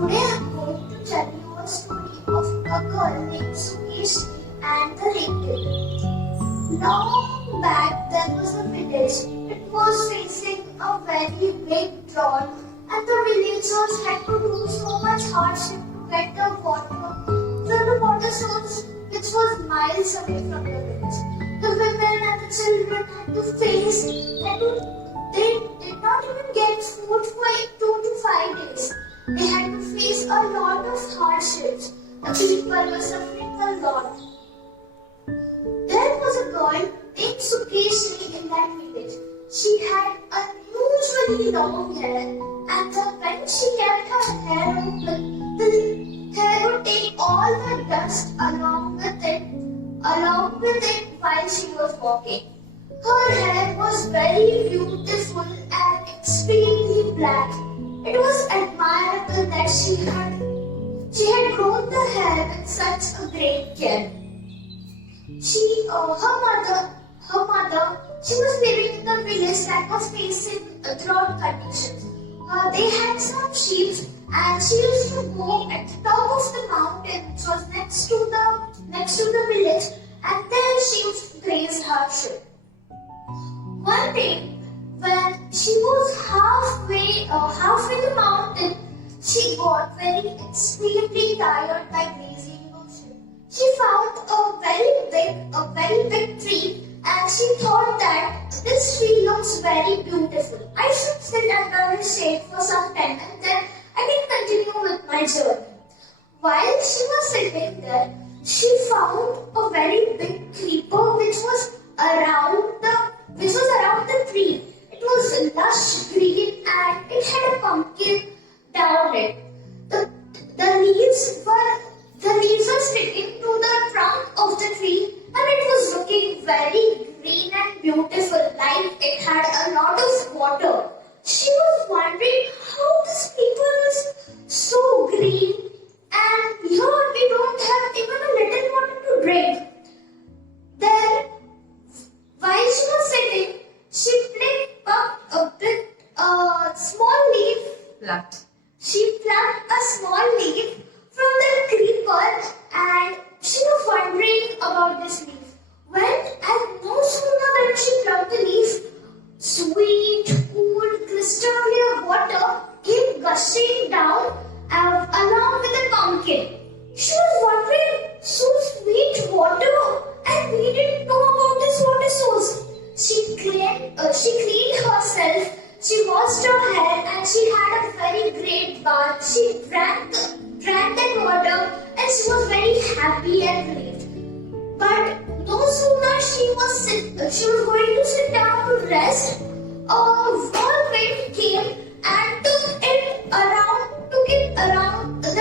Today I'm going to tell you a story of a girl named Sukesh and the lake kid. Long back there was a village. It was facing a very big drought and the villagers had to do so much hardship to get the water from the water source which was miles away from the village. The women and the children had to face, they did not even get food for 2 to 5 days. They had to face a lot of hardships. The people were suffering a lot. There was a girl named Sukesh in that village. She had unusually long hair, and when she kept her hair open, the hair would take all the dust along with it while she was walking. Her hair was very beautiful and extremely black. It was admirable that she had grown the hair with such a great care. Her mother, she was living in the village that was facing drought conditions. They had some sheep, and she used to go at the top of the mountain, which was next to the village, and there she used to graze her sheep. One day, when she was halfway the mountain, she got very extremely tired by grazing those sheep. She found a very big tree, and she thought that this tree looks very beautiful. I should sit under its shade for some time, and then I can continue with my journey. While she was sitting there, she found a very big creeper which was around the tree. It was lush green and it had a pumpkin down it. The leaves were sticking to the trunk of the tree, and it was looking very green and beautiful, like it had a lot of water. She was wondering how this creeper is so green, and here we don't have even a little water to drink. Then, while she was sitting, she picked up a small leaf. She plucked a small leaf from the creeper, and she was wondering about this leaf. And no sooner than she plucked the leaf, sweet, cool, crystal clear water came gushing down along with the pumpkin. She was wondering, so sweet water, and we didn't know about this water source. She cleaned herself, she washed her hair, and she had a very great bath. She drank that water, and she was very happy and relieved. But no sooner she was going to sit down to rest, a whirlwind came and took it around the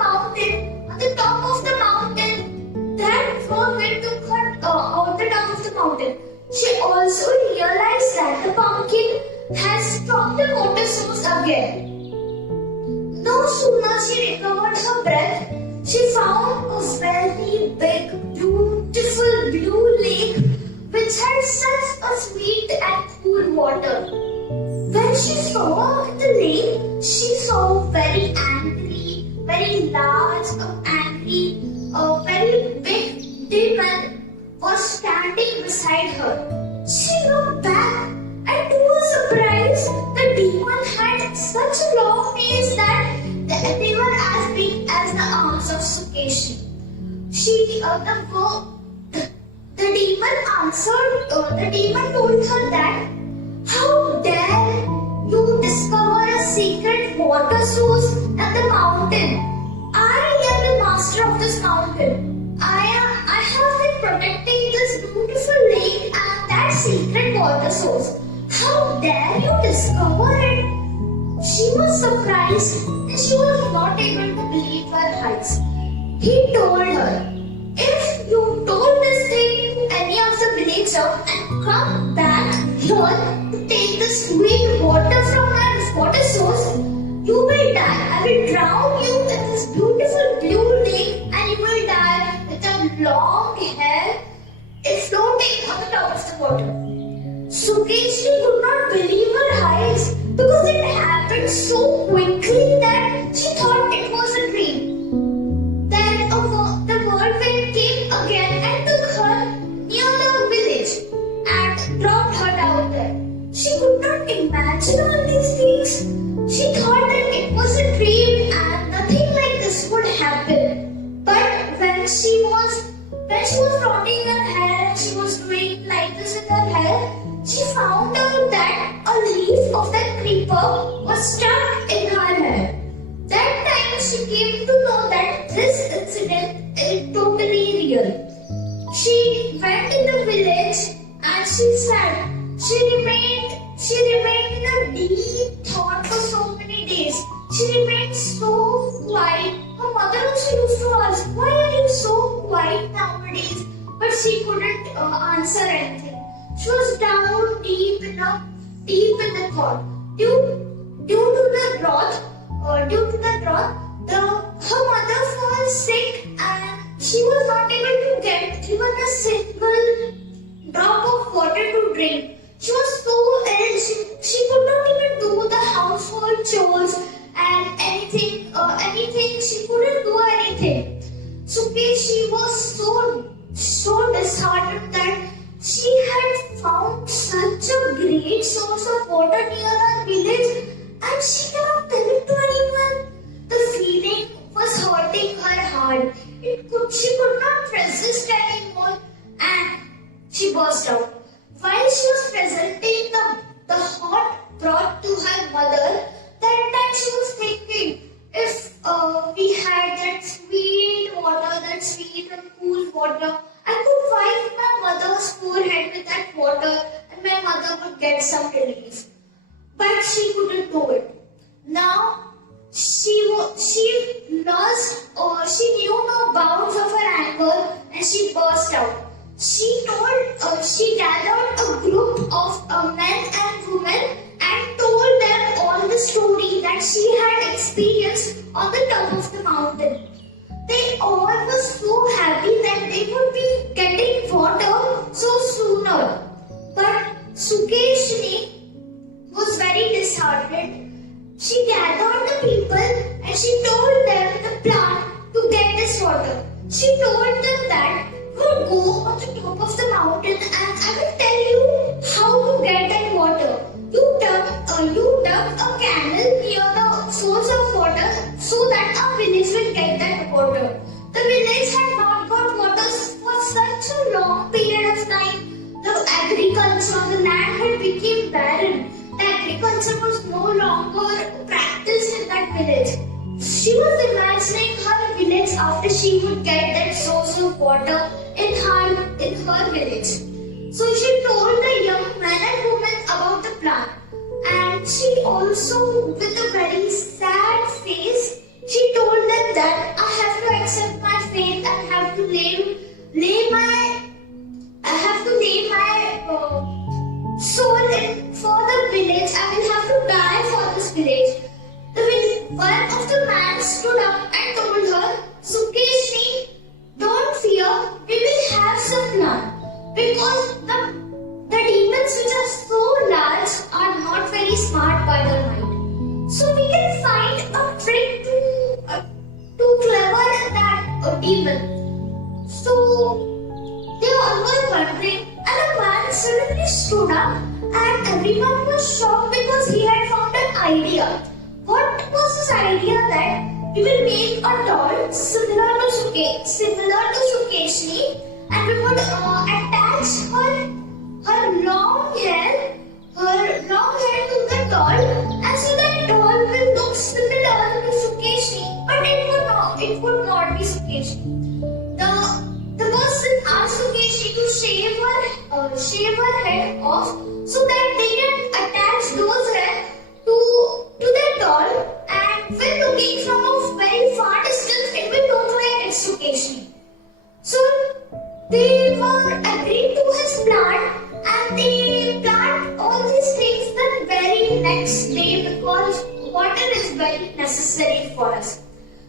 mountain, on the top of the mountain. That whirlwind took her on the top of the mountain. She also realized that the pumpkin had stopped the water source again. No sooner she recovered her breath, she found a very big, beautiful blue lake which had such a sweet and cool water. When she saw the lake, she saw a very large, a very big demon was standing beside her. She looked back, and to her surprise, the demon had such long nails that they were as big as the arms of Sukesh. The demon told her that, how dare you discover a secret water source at the mountain? I am the master of this mountain. I have been protecting this beautiful lake and that secret water source. How dare you discover it? She was surprised and she was not able to believe her eyes. He told her, if you told this thing to any of the villagers and come back here to take the sweet water from my water source, you will die. I will drown you in this beautiful blue lake, and you will die with a long hair floating on the top of the water. Sukesh could not believe her eyes because it happened so quickly that stuck in her hair. That time she came to know that this incident is totally real. She went in the village and she said she remained in a deep thought for so many days. She remained so quiet. Her mother also used to ask, "Why are you so quiet nowadays?" But she couldn't answer anything. She was down deep in the thought. Due to the drought, her mother fell sick and she was not able to get even a single drop of water to drink. She was so ill, she could not even do the household chores and anything, she couldn't do anything. She was so disheartened that she had found such a great source of water near her village and she cannot tell it to anyone. The feeling was hurting her heart. She could not resist anymore and she burst out. While she was presenting the hot broth to her mother, that time she was thinking, if we had that sweet water, that sweet and cool water, I could wipe my mother's forehead with that water and my mother would get some relief. But she couldn't do it. Now she knew no bounds of her anger and she burst out. She gathered a group of men and women and told them all the story that she had experienced on the top of the mountain. They all were so happy that they would be getting water so sooner. But Sukeshini was very disheartened. She gathered the people and she told them the plan to get this water. She told them that we'll go on the top of the mountain and I will tell you how to get that water. You dug a canal near the source of water so that our village will get that water. The village had not got water for such a long period of time. The land had become barren. The agriculture was no longer practiced in that village. She was imagining her village after she would get that source of water in her village. So she told the young men and women about the plan. And she also, with a very sad face, she told them that I have to accept my fate and have to lay my soul in for the village. I will have to die for this village. One of the men stood up and told her, Sukeshni, don't fear, we will have some plan. Because the demons which are so large are not very smart by their mind. So we can find a trick to clever that demon. So they all were wondering, and a man suddenly stood up and everyone was shocked because he had found an idea. What was this idea that we will make a doll similar to Sukeshni and we would attach her long hair to the doll and so that doll will look similar to Sukeshni but it would not be Sukeshni. The person asked Sukeshni to shave her head off so that they can attach those hair to the doll and when looking from a very far distance it will look like it's Sukeshni. So they were agreed to his plan and they planned all these things the very next day because water is very necessary for us.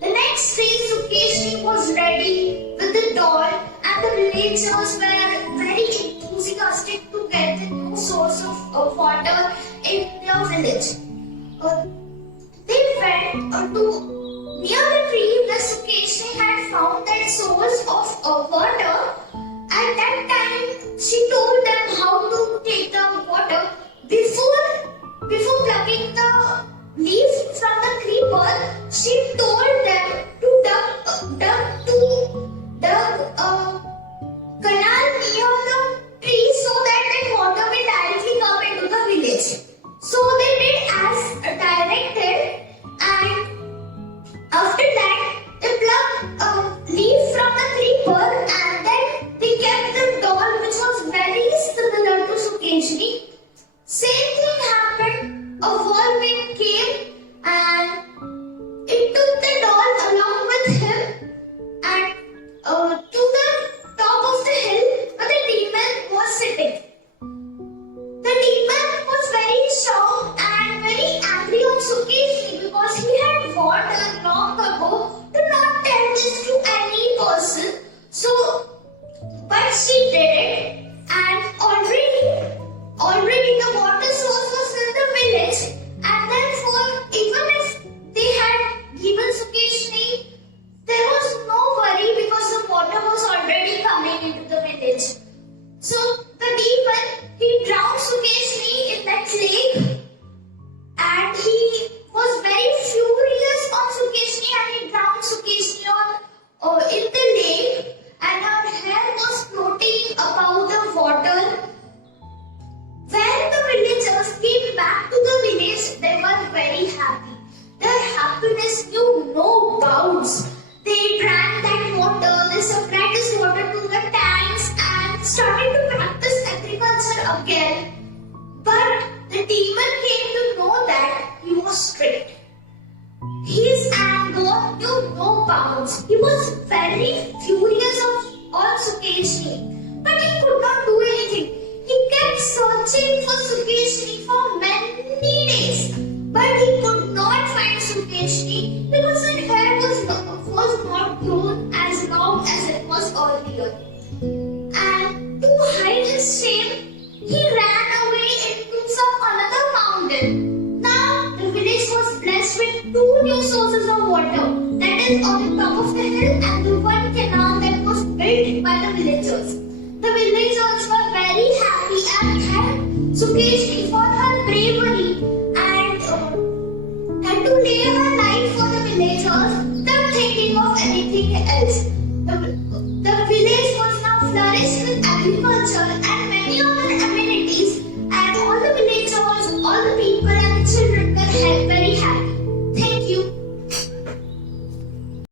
The next day Sukeshni was ready with the doll and the villagers were very enthusiastic to get the new source of water in their village. They went to near the tree where Sukeshni had found that source of water. At that time, she told them how to take the water. Before plucking the leaf from the creeper, she told them to dug a canal near the tree so that water will directly come into the village. So they did as directed no bounds. They drank that water, they supplied this water to the tanks and started to practice agriculture again. But the demon came to know that he was strict. His anger knew no bounds. He was very furious on Sukeshni, but he could not do anything. He kept searching for Sukeshni for many days, but he could not find Sukeshni because her hair was not grown as long as it was earlier. And to hide his shame, he ran away into some another mountain. Now the village was blessed with two new sources of water, that is on the top of the hill and the one canal that was built by the villagers. The villagers were very happy and thanked Sukeshni for her bravery and to lay her life for the villagers without thinking of anything else. The village was now flourished with agriculture and many other amenities